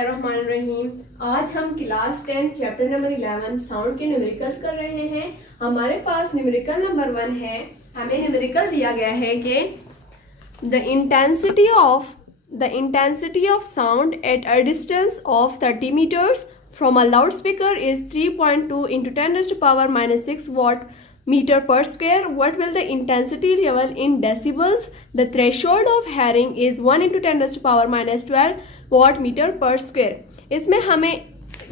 रहीम। आज हम class 10 chapter number 11 sound के न्यूमेरिकल्स कर रहे हैं। हमारे पास न्यूमेरिकल नंबर 1 है। हमें न्यूमेरिकल दिया गया है कि the intensity of sound at a distance of 30 meters from a loudspeaker is 3.2 into 10⁻⁻6 watt meter per square. What will the intensity level in decibels? The threshold of hearing is 1 into 10⁻12 watt meter per square. इसमें हमें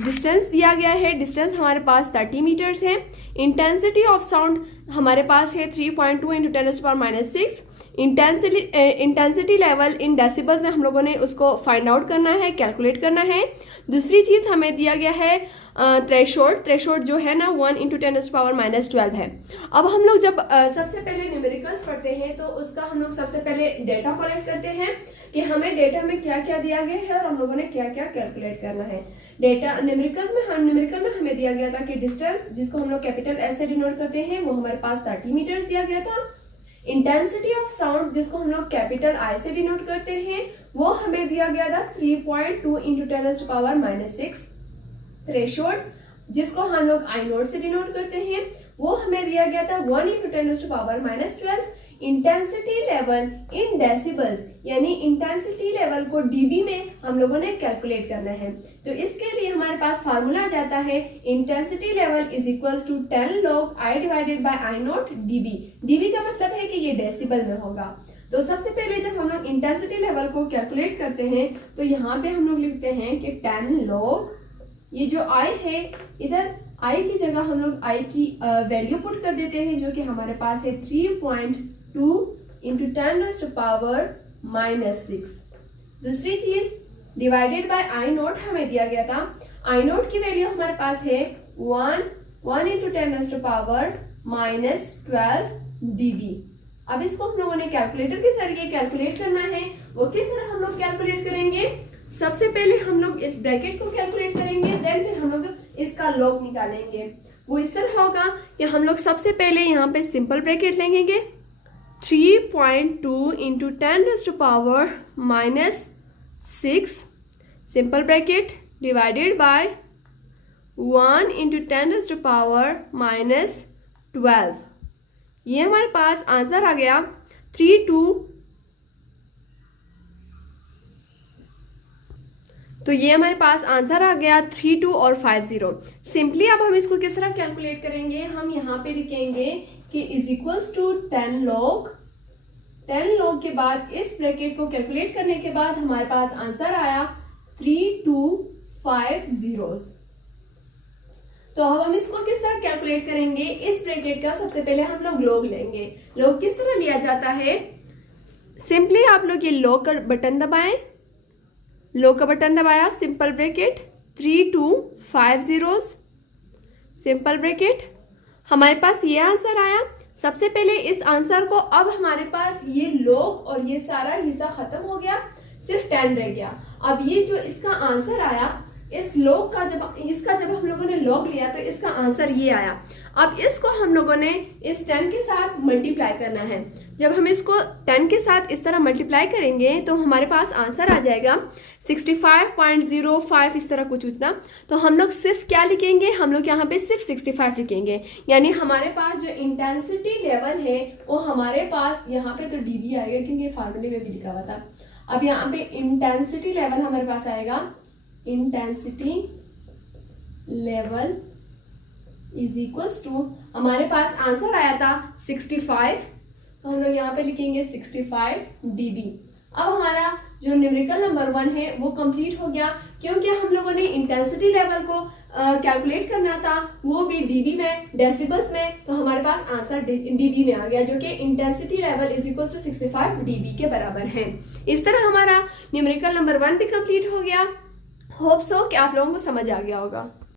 distance दिया गया है। Distance हमारे पास 30 metres है। Intensity of sound हमारे पास है 3.2 into 10⁻6। Intensity level in decibels में हम लोगों ने उसको फाइंड आउट करना है, कैलकुलेट करना है। दूसरी चीज़ हमें दिया गया है थ्रेशोल्ड जो है ना 1 into 10⁻12 है। अब हम लोग जब सबसे पहले न्यूमेरिकल्स पढ़ते हैं तो उसका हम लोग सबसे पहले डेटा कलेक्ट करते हैं कि हमें डेटा में क्या क्या दिया गया है और हम लोगों ने क्या क्या कैलकुलेट करना है। डेटा न्यूमेरिकल में हमें दिया गया था कि डिस्टेंस जिसको हम लोग कैपिटल एस से डिनोट करते हैं वो हमारे पास 30 मीटर्स दिया गया था। इंटेंसिटी ऑफ साउंड जिसको हम लोग कैपिटल आई से डिनोट करते हैं वो हमें दिया गया था 3.2 into 10⁻6। थ्रेशोल्ड जिसको हम लोग आई नोट से डिनोट करते हैं वो हमें दिया गया था 1 into 10⁻12। Intensity level in decibels यानी इंटेंसिटी लेवल को डीबी में हम लोगों ने कैलकुलेट करना है। तो इसके लिए हमारे पास फार्मूला आ जाता है intensity level is equals to 10 log I divided by I naught dB. DB का मतलब है कि ये डेसिबल में होगा। तो सबसे पहले जब हम लोग इंटेंसिटी लेवल को कैलकुलेट करते हैं तो यहाँ पे हम लोग लिखते हैं कि 10 log ये जो आई है इधर आई की जगह हम लोग आई की वैल्यू पुट कर देते हैं जो कि हमारे पास है 3.2 into 10⁻6। दूसरी चीज डिवाइडेड बाय आई नोट हमें दिया गया था। आई नोट की वैल्यू हमारे पास है 1 into 10⁻12 dB। अब इसको हम लोगों ने कैलकुलेटर के जरिए कैलकुलेट करना है। वो किस तरह हम लोग कैलकुलेट करेंगे? सबसे पहले हम लोग इस ब्रैकेट को कैलकुलेट करेंगे, देन फिर हम लोग इसका लॉग निकालेंगे। वो इस तरह होगा कि हम लोग सबसे पहले यहाँ पे सिंपल ब्रैकेट लेंगे 3.2 into 10⁻6 simple bracket divided by 1 into 10⁻12। ये हमारे पास आंसर आ गया 32। तो ये हमारे पास आंसर आ गया 32 और 50। सिंपली अब हम इसको किस तरह कैलकुलेट करेंगे? हम यहाँ पे लिखेंगे कि इज इक्वल्स टू 10 log के बाद इस ब्रैकेट को कैलकुलेट करने के बाद हमारे पास आंसर आया 3250। तो अब हम इसको किस तरह कैलकुलेट करेंगे? इस ब्रैकेट का सबसे पहले हम लोग लॉग लेंगे। लॉग किस तरह लिया जाता है? सिंपली आप लोग ये लॉग का बटन दबाएं, लॉग का बटन दबाया, सिंपल ब्रैकेट 3250 सिंपल ब्रैकेट। हमारे पास ये आंसर आया। सबसे पहले इस आंसर को अब हमारे पास ये लॉग और ये सारा हिस्सा खत्म हो गया, सिर्फ 10 रह गया। अब ये जो इसका आंसर आया इस लॉग का जब हम लोगों ने लॉग लिया तो इसका आंसर ये आया। अब इसको हम लोगों ने इस 10 के साथ मल्टीप्लाई करना है। जब हम इसको 10 के साथ इस तरह मल्टीप्लाई करेंगे तो हमारे पास आंसर आ जाएगा 65.05 इस तरह कुछ उतना। तो हम लोग सिर्फ क्या लिखेंगे? हम लोग यहाँ पे सिर्फ 65 लिखेंगे। यानी हमारे पास जो इंटेंसिटी लेवल है वो हमारे पास यहाँ पे तो डीबी आएगा क्योंकि फार्मूले में भी लिखा हुआ था। अब यहाँ पे इंटेंसिटी लेवल हमारे पास आएगा intensity level is equals to हमारे पास आंसर आया था 65। तो हम लोग यहाँ पे लिखेंगे 65 dB। अब हमारा जो न्यूमेरिकल नंबर 1 है वो कंप्लीट हो गया क्योंकि हम लोगों ने इंटेंसिटी लेवल को कैलकुलेट करना था, वो भी डीबी में, डेसिबल्स में। तो हमारे पास आंसर डीबी में आ गया जो कि intensity level is equals to 65 dB के बराबर है। इस तरह हमारा न्यूमेरिकल नंबर 1 भी कंप्लीट हो गया। होप सो कि आप लोगों को समझ आ गया होगा।